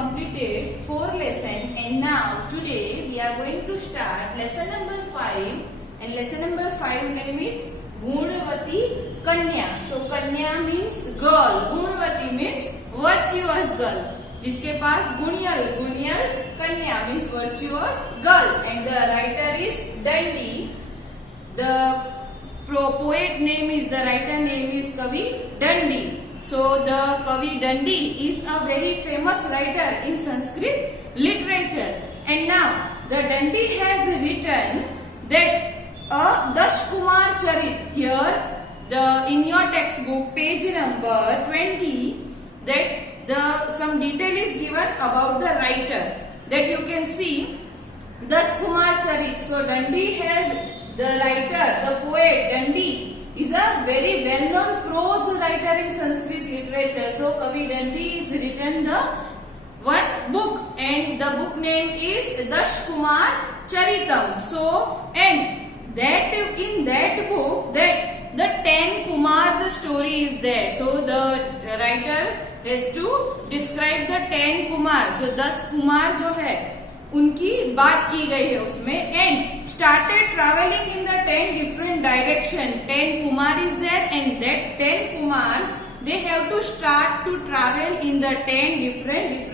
completed 4 lessons, and now today we are going to start lesson number 5, and lesson number 5 name is Gunavati Kanya. So Kanya means girl, Gunavati means virtuous girl. जिसके पास गुणियल, गुणियल कन्या means virtuous girl, and the writer is Dandi. The poet name is, the writer name is Kavi Dandi. So the Kavi Dandi is a very famous writer in Sanskrit literature, and now the Dandi has written that Dash Kumar Charit. Here in your textbook page number 20, that some detail is given about the writer, that you can see Dash Kumar Charit. So Dandi has, the writer, the poet Dandi is a very well-known prose writer in Sanskrit literature. So Kavi Dandi is written the one book, and the book name is Dash Kumar Charitam. So, and that in that book, that the 10 Kumars story is there. So the writer has to describe the 10 Kumar, जो 10 कुमार जो है उनकी बात की गई है उसमें, and started traveling in the 10 different direction. 10 Kumar is there, and that 10 Kumars, they have to start to travel in the 10 different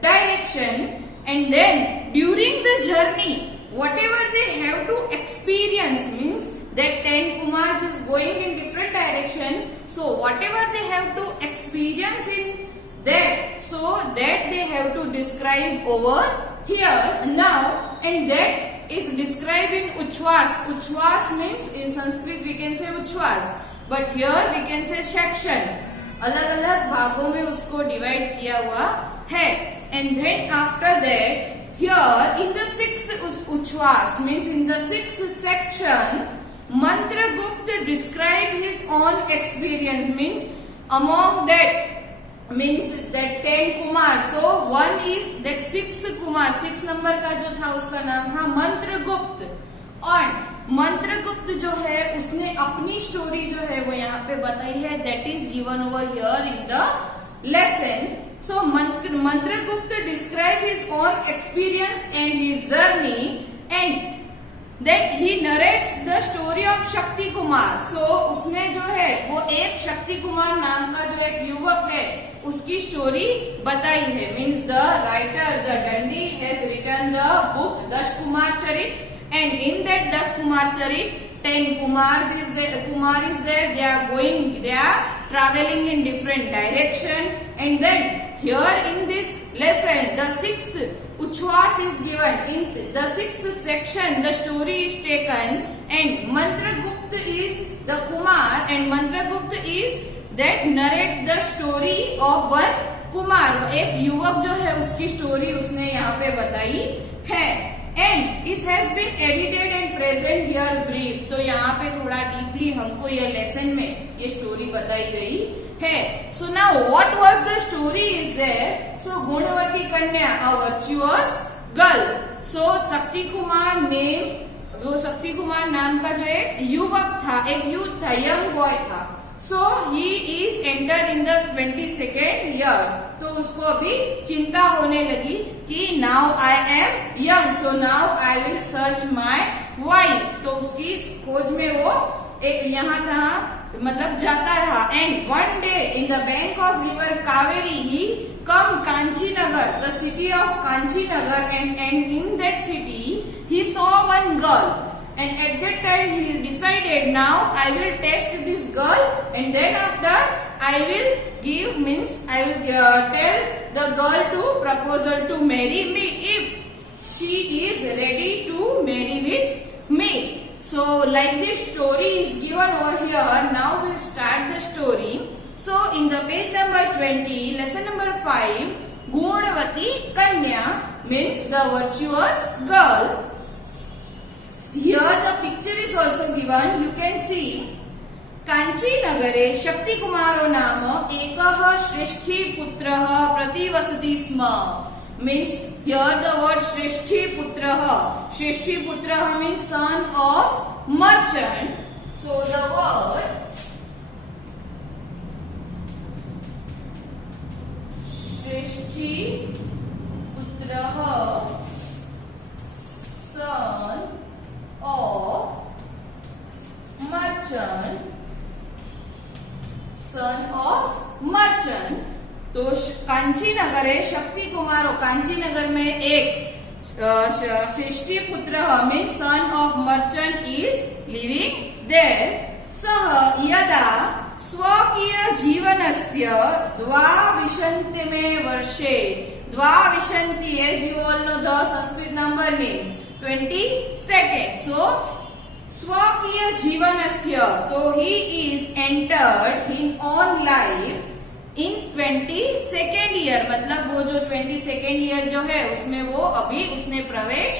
direction, and then during the journey, whatever they have to experience, means that 10 Kumars is going in different direction, so whatever they have to experience in that, so that they have to describe over here now, and that is described in Uchvas. Uchvas means in Sanskrit we can say Uchvas, but here we can say section. अलग-अलग भागों में उसको divide किया हुआ है, and then after that, here in the 6th Uchvas means in the 6th section, Mantragupta describe his own experience, means among that, means that 10 Kumar. So one is that 6 Kumar, 6 number का जो था उसका नाम था मंत्रगुप्त, और मंत्रगुप्त जो है उसने अपनी स्टोरी जो है वो यहाँ पे बताई है, that is given over here in the lesson. So Mantragupta describe his own experience and his journey, and that he narrates the story of Shakti Kumar. So उसने जो है वो एक शक्ति कुमार नाम का जो एक युवक है उसकी स्टोरी बताई है. Means the writer, the Dandi, has written the book Dash Kumar Charit, and in that Dash Kumar Charit, 10 Kumars is there. Kumar is there. They are traveling in different direction, and then here in this lesson, the 6th Uchvas is given. In the 6th section, the story is taken, and Mantragupta is the Kumar, and Mantragupta is that narrate the story of one Kumar. एक युवक जो है उसकी story उसने यहाँ पे बताई है, and it has been edited and present here brief. तो यहाँ पे थोड़ा डीपली हमको ये लेसन में ये स्टोरी बताई गई है. So now what was the story is there? So Gunavati Kanya, a virtuous girl. So Shakti Kumar name, वो शक्ति कुमार नाम का जो एक युवक था, एक यूथ था, यंग बॉय था. So he is enter in the 22nd year. तो उसको अभी चिंता होने लगी कि now I am young, so now I will search my wife. तो उसकी खोज में वो एक यहाँ था मतलब जाता रहा, and one day in the bank of river Kaveri he come Kanchinagar, the city of Kanchinagar, and in that city he saw one girl, and at that time he decided now I will test this girl, and then after I will give, means I will tell the girl to proposal to marry me if she is ready to marry with me. So like this story is given over here. Now we'll start the story. So in the page number 20, lesson number 5, Gunavati Kanya means the virtuous girl. Here the picture is also given. You can see Kanchi नगरे शक्ति कुमारो नाम एकः श्रेष्ठी पुत्रः प्रतिवसति स्म. Means here the word श्रेष्ठी पुत्रः means son of merchant. So the word श्रेष्ठी पुत्रः son of merchant, son of merchant। तो कांचीनगर है, शक्ति कुमारो कांचीनगर में एक श्रेष्ठी पुत्र mean son of merchant is living there. सः यदा स्वकीय जीवनस्य द्वाविंशतिमे वर्षे, द्वाविंशति as you all know the Sanskrit number means 22nd, so स्वकीय जीवनस्य, तो he is entered in on life in 22nd year, मतलब वो जो 22nd ईयर जो है उसमें वो अभी उसने प्रवेश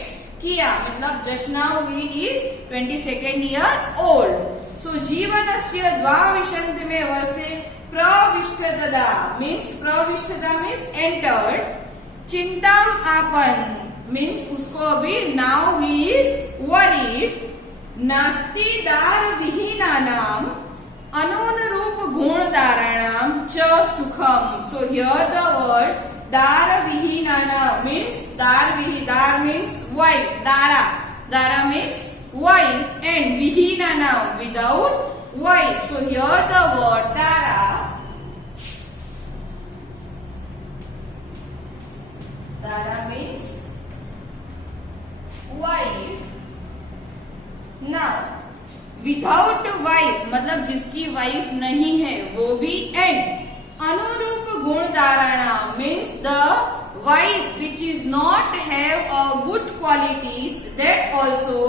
किया, मतलब just now he is 22nd year old. So जीवनस्य द्वाविंशतिमे वर्षे प्रविष्टतदा मीन्स, प्रविष्टता मीन्स एंटर्ड, चिंताम आपन मीन्स उसको अभी नाउ ही इज वरीड, नास्ति दार विहीनानाम अनुरूप गुणदाराणाम च सुखम। सो हियर द वर्ड दार विहीनानाम मीन्स दार means wife, Dara means wife and vihinanam without wife. So here the word dara means wife। now without wife मतलब जिसकी वाइफ नहीं है वो भी, and अनुरूप गुणधारणा means the wife which is not have a good qualities, that also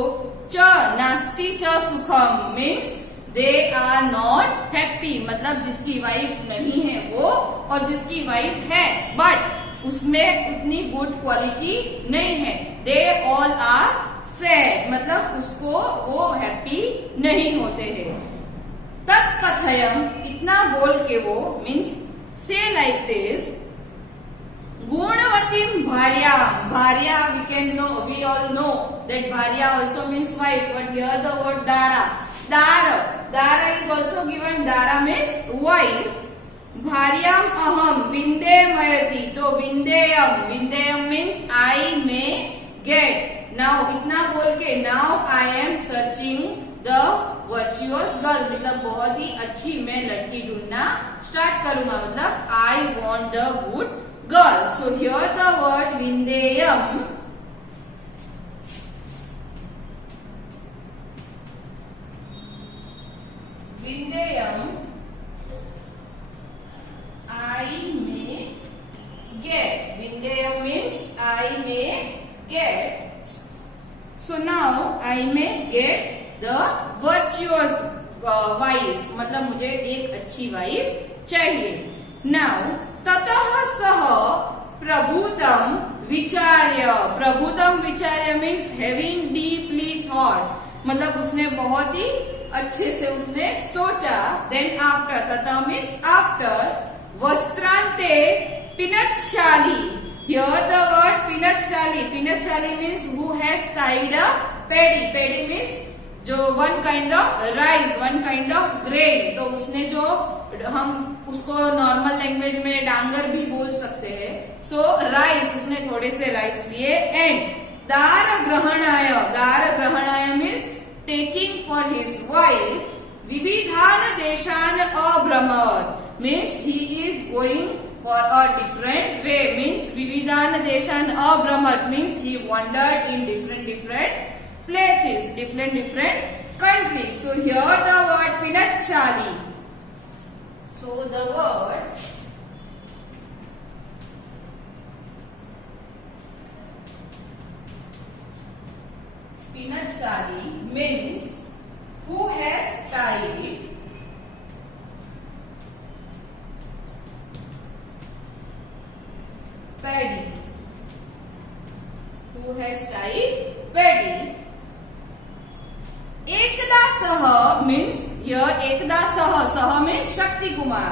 च नास्ति च सुखम means they are not happy, मतलब जिसकी वाइफ नहीं है वो और जिसकी वाइफ है बट उसमें उतनी गुड क्वालिटी नहीं है, दे ऑल आर सैड, मतलब उसको वो हैप्पी नहीं होते हैं। तत्कथयम इतना बोल के वो मीन्स से लाइक दिस, गुणवतीम भार्या, भार्या we can know, we all know that bharya also means wife, but here the word dara is also given, dara means wife। भार्याम अहम विंदेमयति, तो विंदेयम means I may get। now इतना बोल के now I am searching the virtuous girl, मतलब बहुत ही अच्छी मैं लड़की ढूंढना स्टार्ट करूंगा, मतलब I want the good girl। so here the word vindeyam I may get, vindeyam means I may get। so now I may get the virtuous wife, मतलब मुझे एक अच्छी वाइफ चाहिए। now ततः सह प्रभुतम विचार्य मीन्स हैविंग डीपली थॉट, मतलब उसने बहुत ही अच्छे से उसने सोचा। देन आफ्टर, ततः मीन्स आफ्टर, वस्त्रांते पिनत्शाली, हियर द वर्ड पिनत्शाली means who has tied a paddy means जो one kind of rice, one kind of grain, तो उसने जो हम उसको नॉर्मल लैंग्वेज में डांगर भी बोल सकते हैं। सो राइस, उसने थोड़े से राइस लिए। एंड दार ग्रहणाय means taking for his wife, विविधान देशान अभ्रमत means he is going for a different way, means विविधान देशान अभ्रमत means he wandered in different places, different countries। so here the word pinatshali, so the word pinatshali means who has tied paddy, who has tied paddy। एकदा सह means एकदा सह means Shakti Kumar.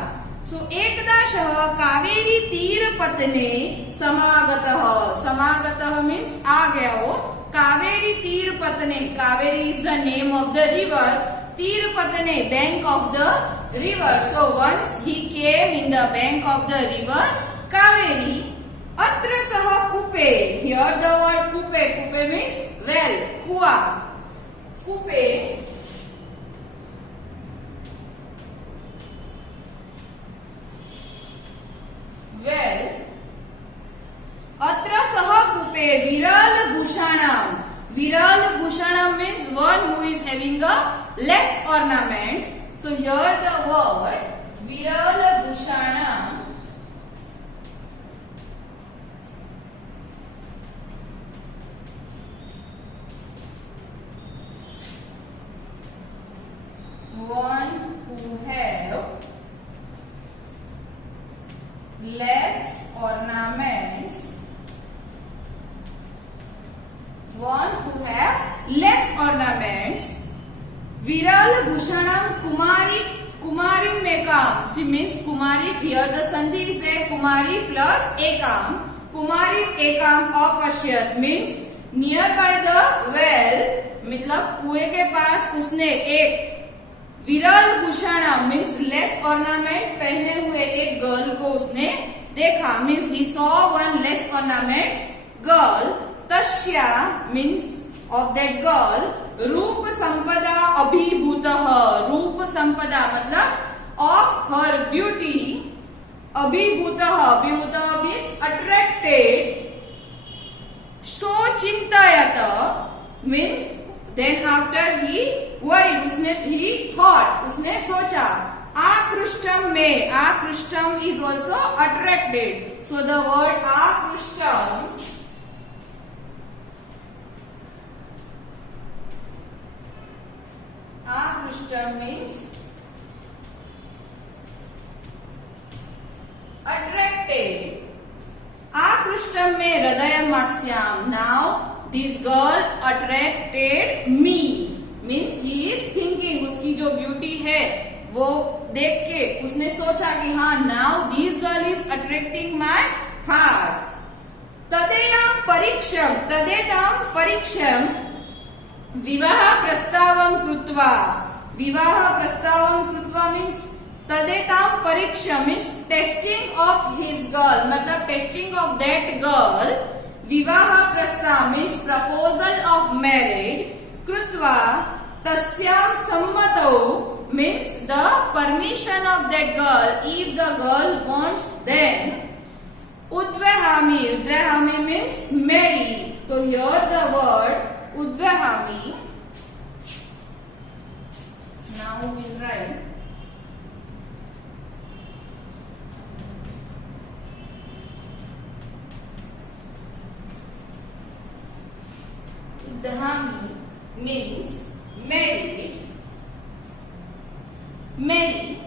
सो एकदा सह कावेरी तीर पतने समागतः मीन्स आ गया वो, कावेरी तीर पतने, Kaveri is the name of the river, तीर पतने bank of the river. So once he came in the bank of the river Kaveri, अत्र सह कूपे, हियर द वर्ड कूपे, कूपे मीन्स वेल, कुआ, कूपे वेल, अत्र सह कूपे विरल भूषणम, viral bhushanam means one who is having a less ornaments. So here the word viral bhushanam one who have less ornaments, one who have less ornaments. Viral bhushanam kumari, kumari mekam. She means kumari, here the sandhi is there, kumari plus ekam. Kumari ekam apashyat means nearby the well, मतलब कुएं के पास उसने एक विरल भूषणम means less ornament पहने हुए एक girl को उसने देखा, means he saw one less ornaments girl. तस्या means of that girl, रूप संपदा अभिभूतः, रूप संपदा मतलब of her beauty, अभिभूतः, अभिभूतः means attracted, so चिंतायत means then after he worried, उसने he thought, उसने सोचा. आकृष्टम में, आकृष्टम is also attracted, so the word आकृष्टम Akrishtam means attracted. Akrishtam में हृदयमास्याम. Now this girl attracted me means he is thinking, उसकी जो beauty है वो देख के उसने सोचा कि हाँ now this girl is attracting my heart. तदेयाम परीक्षम, तदेताम परीक्षम विवाह प्रस्तावं कृत्वा, विवाह प्रस्तावं कृत्वा मीन्स तदेताम परीक्षा means testing of his girl, मतलब टेस्टिंग ऑफ दैट गर्ल. विवाह प्रस्ताव मीन्स प्रपोजल ऑफ मैरिड. कृत्वा तस्याम सम्मतौ means the permission of that girl, if the girl wants then. उद्वहामि, उद्वहामि मीन्स मैरी. तो here the word Udvahami. Now we'll write Udvahami means married. Marry.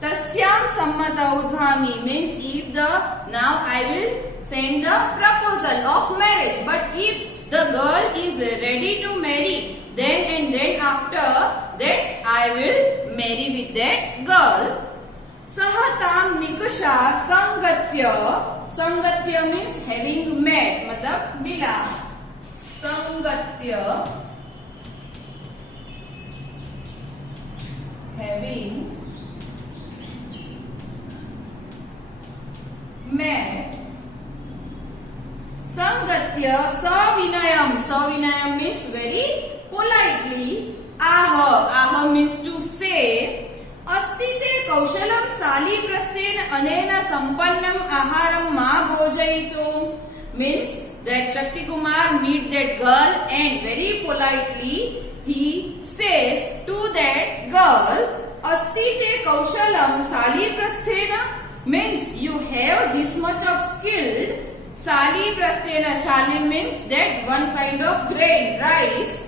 Tasyam sammata udvahami means if the, now I will send the proposal of marriage, but if the girl is ready to marry, then and then after that I will marry with that girl. Sahatam nikusha sangatya, sangatya means having met, मतलब मिला. संगत्य having met. संगत्य सविनयम, सविनयम means very politely. Ah, ah means to say. अस्ति ते कौशलं शालीप्रस्थेन अनेन सम्पन्नम आहारं मा भोजयितुम means that Shakti Kumar meet that girl and very politely he says to that girl, अस्ति ते कौशलं शालीप्रस्थेन means you have this much of skilled. शालीप्रस्थेन, शाली means that one kind of grain, rice.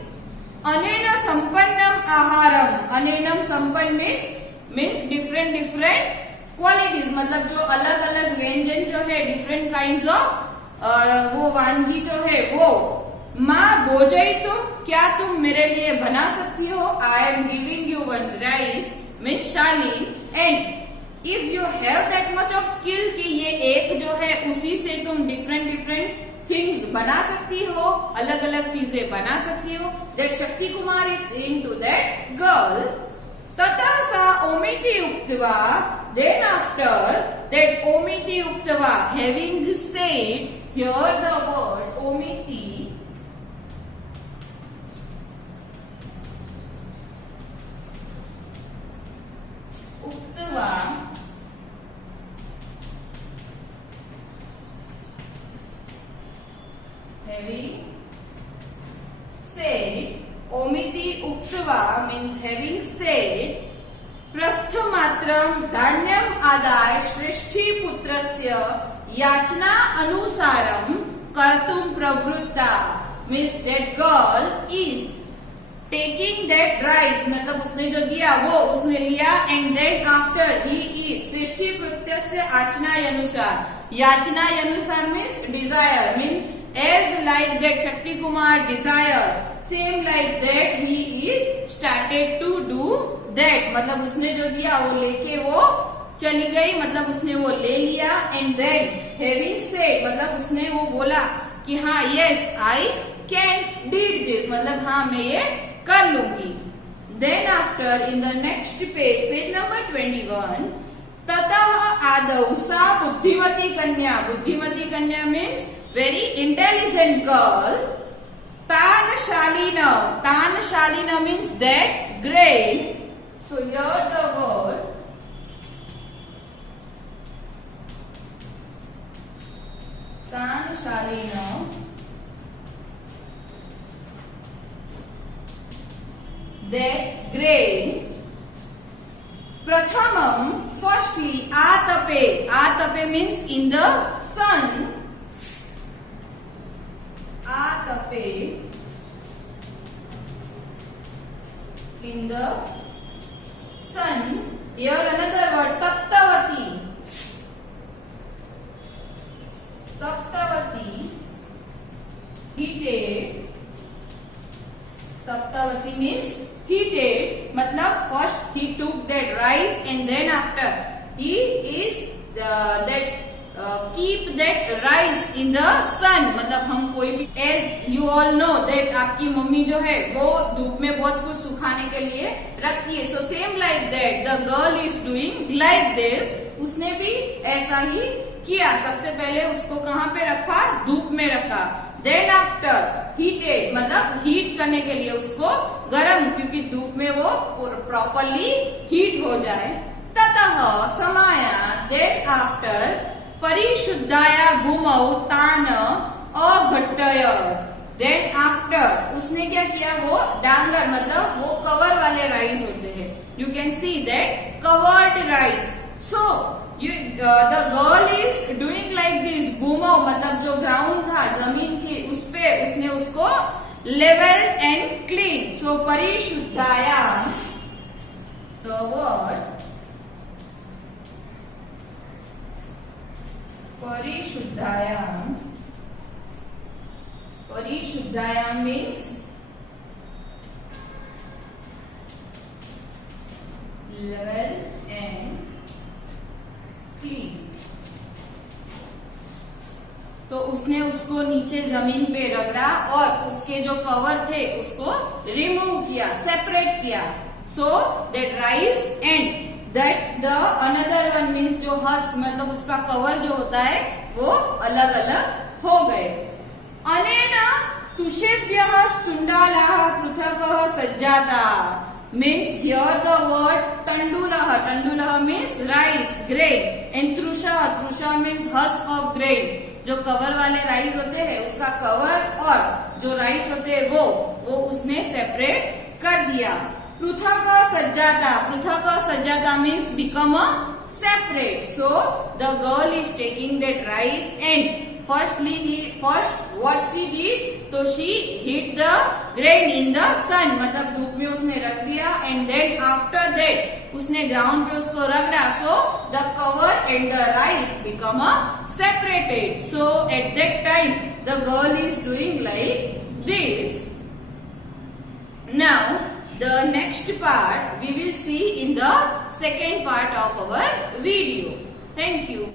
अनेन सम्पन्नम आहारम, अनेनम सम्पन्न means different क्वालिटीज, मतलब जो अलग अलग व्यंजन जो है डिफरेंट काइंड्स ऑफ वो वानगी जो है वो. माँ भोजई तुम, क्या तुम मेरे लिए बना सकती हो. I am giving you one rice means शाली. And if you have that much of skill कि ये एक जो है उसी से तुम डिफरेंट थिंग्स बना सकती हो, अलग अलग चीजें बना सकती हो. That Shakti Kumar is saying to that girl. तथा सा ओमिति उक्त्वा, then after that omiti uktava, having said, here the word omiti uktava, having said, omiti uktava means having said, प्रस्थमात्रम धान्यम आदाय श्रेष्ठी पुत्रस्य याचना अनुसारम कर्तुम प्रवृत्ता, means that girl is taking that rice, मतलब उसने जो दिया वो उसने लिया, and then after he is श्रेष्ठी पुत्रस्य याचना अनुसार, याचना अनुसार means desire, means as like that Shakti Kumar desire, same like that he is started to do that, मतलब उसने जो दिया वो लेके वो चली गई, मतलब उसने वो ले लिया, एंड देन हैविंग सेड मतलब उसने वो बोला कि हाँ yes I can did this, मतलब हाँ मैं ये कर लूंगी. Then after in the next page, page number 21, ततः आदौ सा बुद्धिमती कन्या, बुद्धिमती कन्या मीन्स वेरी इंटेलिजेंट गर्ल, तानशालीना, तानशालीना means that grain. So here the word Tanshalina, that grain. Prathamam, firstly, atape. Atape means in the sun. Atape, in the sun. Here another word, taptavati. Taptavati, heated. Taptavati means heated, मतलब first he took that rice and then after he is keep that rice in the sun, मतलब हम कोई भी, as you all know that आपकी mummy जो है वो धूप में बहुत कुछ सुखाने के लिए रखती है. So same like that the girl is doing like this, उसने भी ऐसा ही किया. सबसे पहले उसको कहाँ पे रखा, धूप में रखा. देन आफ्टर हीटेड, मतलब हीट करने के लिए उसको गर्म, क्योंकि धूप में वो प्रॉपरली हीट हो जाए. ततः समाया, देन आफ्टर परिशुद्धाया भूमौ तान अघट्टय, देन आफ्टर उसने क्या किया, वो डांगर मतलब वो कवर वाले राइस होते हैं, you can see that covered rice. So the girl is doing like this, भूमौ मतलब जो ग्राउंड था, जमीन थी, उस पे उसने उसको लेवल एंड क्लीन. सो परिशुद्धाया, द वर्ड परिशुद्धायाम, परिशुद्धायाम means level and clean. तो उसने उसको नीचे जमीन पे रगड़ा और उसके जो कवर थे उसको रिमूव किया, सेपरेट किया. So that rice and that the another one means जो हस्क मतलब उसका कवर जो होता है वो अलग अलग हो गए. अनेन तुषेभ्यः स्तुंडालाः पृथक् सज्जाता, means here the word tandulah, tandulah means rice grain, and trusha, trusha means husk of grain. जो कवर वाले राइस होते हैं उसका कवर और जो राइस होते हैं वो उसने सेपरेट कर दिया. पृथक सज्जाता, पृथक सज्जाता means become a separate. So the girl is taking that rice and first what she did, तो she hid the grain in the sun, मतलब धूप में उसने रख दिया, and then after that उसने ग्राउंड पे उसको रगड़ा. So the cover and the rice become a separated. So at that time the girl is doing like this. Now the next part we will see in the second part of our video. Thank you.